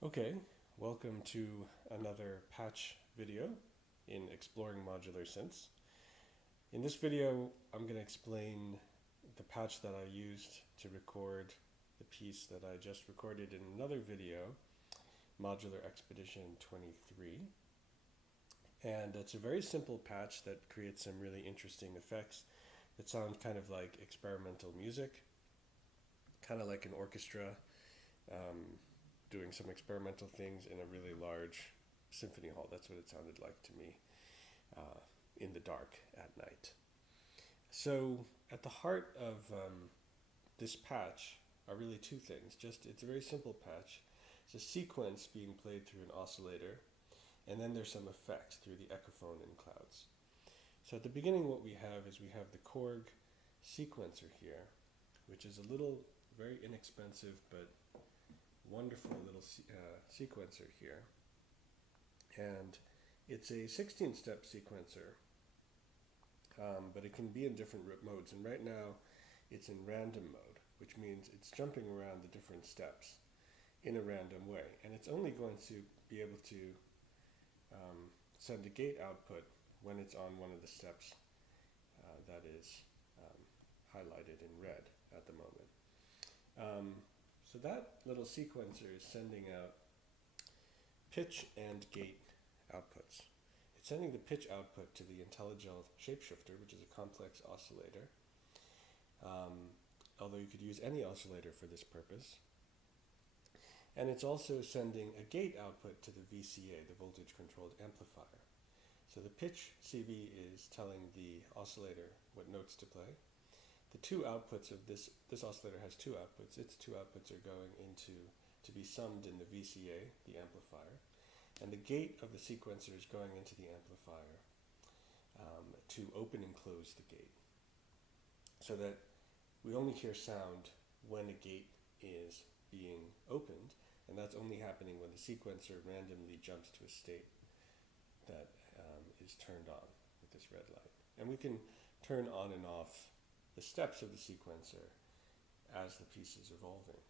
Okay, welcome to another patch video in exploring modular synths. In this video, I'm going to explain the patch that I used to record the piece that I just recorded in another video, Modular Expedition 23. And it's a very simple patch that creates some really interesting effects that sound kind of like experimental music, kind of like an orchestra. Doing some experimental things in a really large symphony hall. That's what it sounded like to me in the dark at night. So at the heart of this patch are really two things. It's a very simple patch. It's a sequence being played through an oscillator, and then there's some effects through the echophone and clouds. So at the beginning what we have is we have the Korg Sequencer here, which is a little, very inexpensive but wonderful little sequencer here, and it's a 16-step sequencer, but it can be in different modes, and right now it's in random mode, which means it's jumping around the different steps in a random way, and it's only going to be able to send a gate output when it's on one of the steps that is highlighted in red at the moment. So that little sequencer is sending out pitch and gate outputs. It's sending the pitch output to the Intellijel Shapeshifter, which is a complex oscillator, although you could use any oscillator for this purpose. And it's also sending a gate output to the VCA, the voltage controlled amplifier. So the pitch CV is telling the oscillator what notes to play. The two outputs of this oscillator has two outputs. Its two outputs are going to be summed in the VCA, the amplifier, and the gate of the sequencer is going into the amplifier to open and close the gate, so that we only hear sound when a gate is being opened, and that's only happening when the sequencer randomly jumps to a state that is turned on with this red light. And we can turn on and off the steps of the sequencer as the piece is evolving.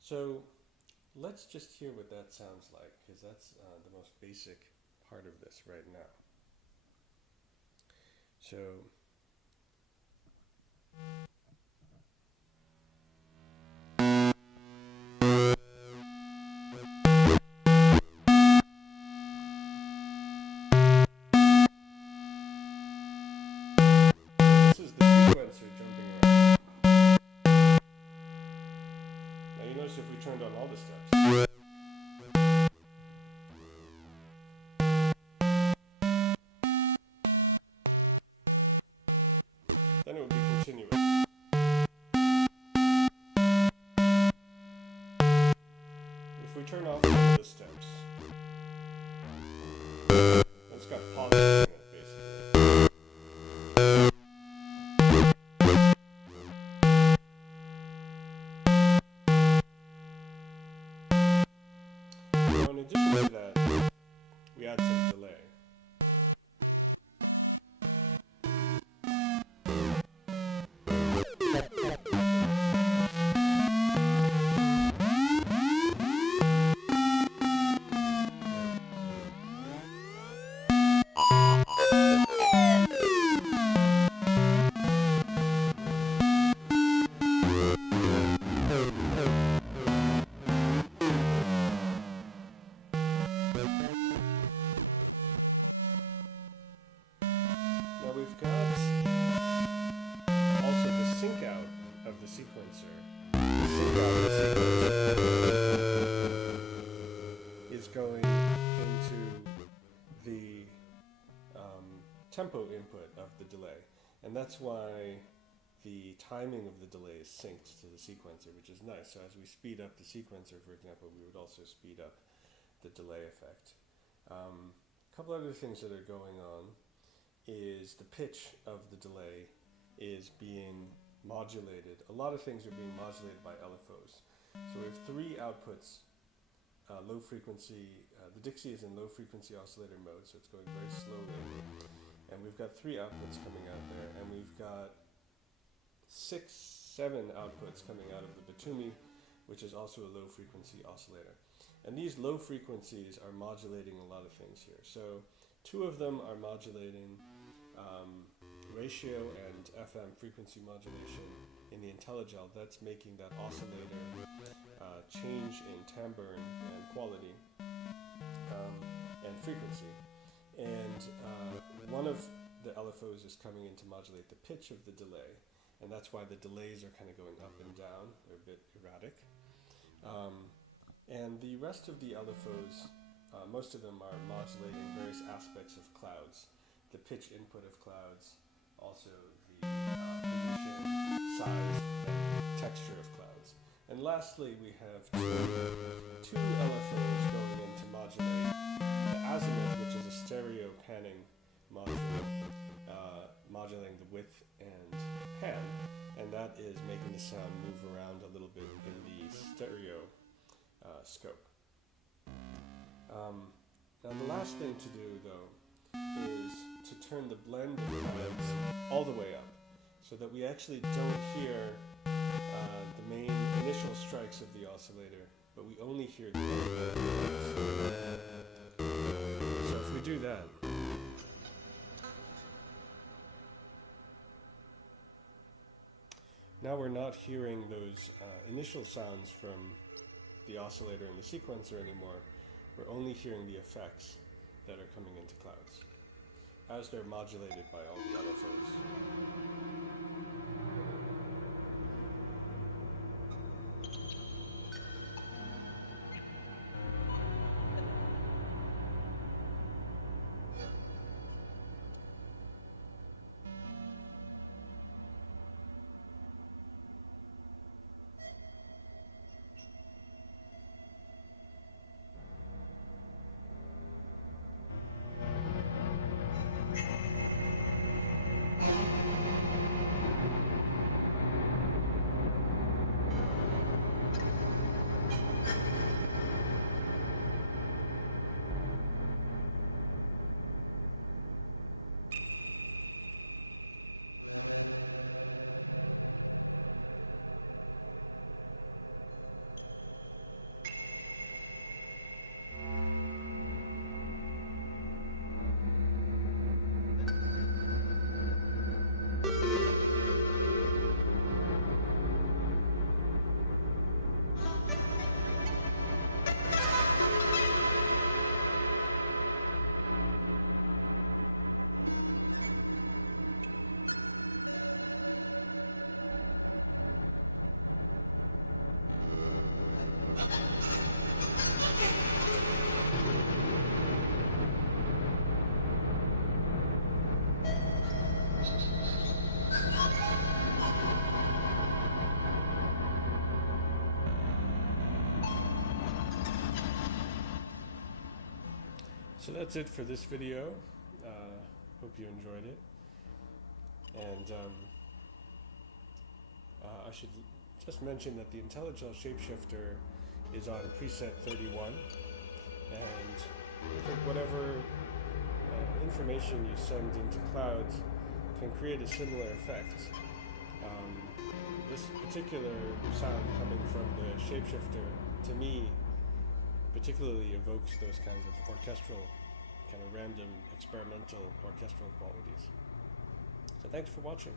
So let's just hear what that sounds like, because that's the most basic part of this right now. So this is the sequencer jumping around. Now you notice if we turned on all the steps, then it would be continuous. If we turn off all of the steps, it's got pauses in it, basically. So in addition to that, we add some delay. Now we've got also the sync out of the sequencer. The sync out of the sequencer is going into the tempo input of the delay, and that's why the timing of the delay is synced to the sequencer, which is nice. So as we speed up the sequencer, for example, we would also speed up the delay effect. A couple other things that are going on is the pitch of the delay is being modulated. A lot of things are being modulated by Lfos. So we have three outputs, low frequency, the Dixie is in low frequency oscillator mode, so it's going very slowly. And we've got three outputs coming out there, and we've got 6, 7 outputs coming out of the Batumi which is also a low frequency oscillator. And these low frequencies are modulating a lot of things here. So two of them are modulating ratio and FM frequency modulation in the Intellijel. That's making that oscillator change in timbre and quality and frequency. And one of the Lfos is coming in to modulate the pitch of the delay, and that's why the delays are kind of going up and down. They're a bit erratic. And the rest of the Lfos, most of them are modulating various aspects of clouds, the pitch input of clouds, also the position, size, and texture of clouds. And lastly, we have two Lfos going in to modulate the azimuth, which is a stereo panning module, modulating the width and pan, and that is making the sound move around a little bit in the stereo scope. Now the last thing to do, though, is to turn the blend of clouds all the way up, so that we actually don't hear the main initial strikes of the oscillator, but we only hear the So if we do that, now we're not hearing those initial sounds from the oscillator and the sequencer anymore. We're only hearing the effects that are coming into clouds as they're modulated by all the Lfos. So that's it for this video. Hope you enjoyed it. And I should just mention that the Intellijel Shapeshifter is on preset 31, and I think whatever information you send into clouds can create a similar effect. This particular sound coming from the shapeshifter, to me, particularly evokes those kinds of orchestral, kind of random, experimental orchestral qualities. So thanks for watching.